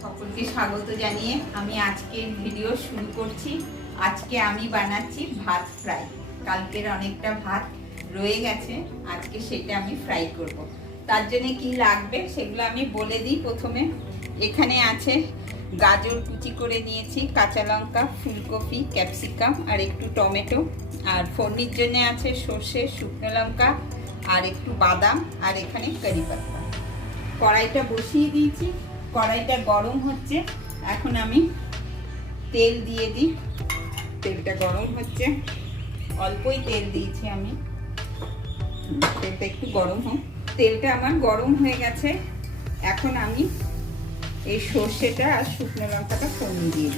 সকলকে স্বাগত জানিয়ে আমি আজকের ভিডিও শুরু করছি। আজকে আমি বানাচ্ছি ভাত ফ্রাই। কালকের অনেকটা ভাত রয়ে গেছে, আজকে সেটা আমি ফ্রাই করব। তার জন্য কি লাগবে সেগুলো আমি বলে দিই। প্রথমে এখানে আছে গাজর কুচি করে নিয়েছি, কাঁচা লঙ্কা, ফুলকপি, ক্যাপসিকাম আর একটু টমেটো। আর ফোড়নির জন্য আছে সর্ষে, শুকনো লঙ্কা আর একটু বাদাম আর এখানে কারি পাতা। কড়াইটা বসিয়ে দিয়েছি, কড়াইটা গরম হচ্ছে। এখন আমি তেল দিয়ে দিই। তেলটা গরম হচ্ছে, অল্পই তেল দিয়েছি আমি। তেলটা একটু গরম হোক। তেলটা আমার গরম হয়ে গেছে। এখন আমি এই সর্ষেটা আর শুকনো লঙ্কাটা ফোড়ন দিয়ে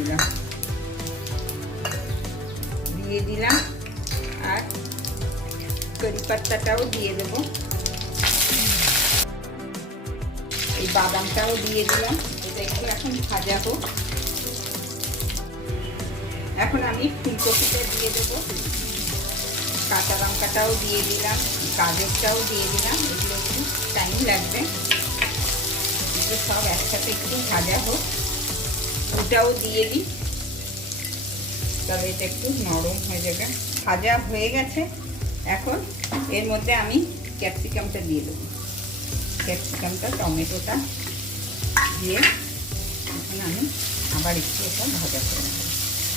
দিলাম আর কারি পাতাটাও দিয়ে দেব। এই বাদামটাও দিয়ে দিলাম। এটা একটু এখন ভাজা হোক। এখন আমি ফুলকপিটা দিয়ে দেবো, কাঁচা লঙ্কাটাও দিয়ে দিলাম, গাজরটাও দিয়ে দিলাম। এগুলো একটু টাইম লাগবে, এগুলো সব একসাথে একটু ভাজা হোক। ওটাও দিয়ে দিই, তবে এটা একটু নরম হয়ে যাবে। ভাজা হয়ে গেছে। এখন এর মধ্যে আমি ক্যাপসিকামটা দিয়ে দেবো। ক্যাপসিকামটা, টমেটোটা দিয়ে এখন আমি আবার একটু এটা ভাজা করে নেব।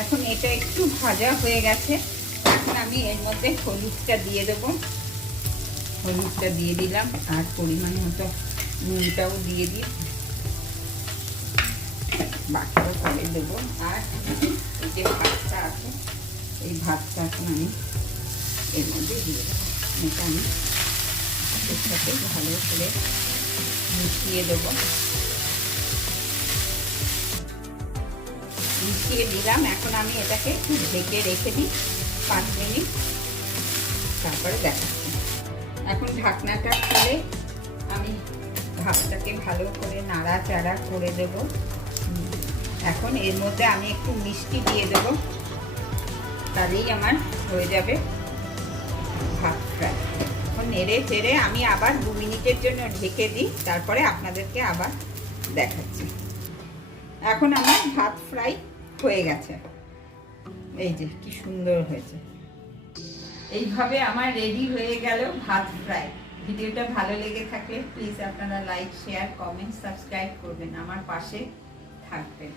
এখন এটা একটু ভাজা হয়ে গেছে। এখন আমি এর মধ্যে হলুদটা দিয়ে দেবো। হলুদটা দিয়ে দিলাম আর পরিমাণ মতো নুনটাও দিয়ে দিই। বাকিটা পরে দেবো। আর এই যে ভাতটা আছে, এই ভাতটা এখন আমি এর মধ্যে দিয়ে দেবো। এটা আমি এর সাথে ভালো করে মিশিয়ে দেবো। মিশিয়ে দিলাম। এখন আমি এটাকে একটু ঢেকে রেখে দিই 5 মিনিট, তারপরে দেখাচ্ছি। এখন ঢাকনাটা খুলে আমি ভাতটাকে ভালো করে নাড়াচাড়া করে দেব। এখন এর মধ্যে আমি একটু মিষ্টি দিয়ে দেব, তাহলেই আমার হয়ে যাবে ভাত ফ্রাই। এখন নেড়ে চেড়ে আমি আবার 2 মিনিটের জন্য ঢেকে দিই, তারপরে আপনাদেরকে আবার দেখাচ্ছি। এখন আমার ভাত ফ্রাই হয়ে গেছে। এই যে কি সুন্দর হয়েছে। এইভাবে আমার রেডি হয়ে গেল ভাত ফ্রাই। ভিডিওটা ভালো লেগে থাকলে প্লিজ আপনারা লাইক, শেয়ার, কমেন্ট, সাবস্ক্রাইব করবেন, আমার পাশে থাকবেন।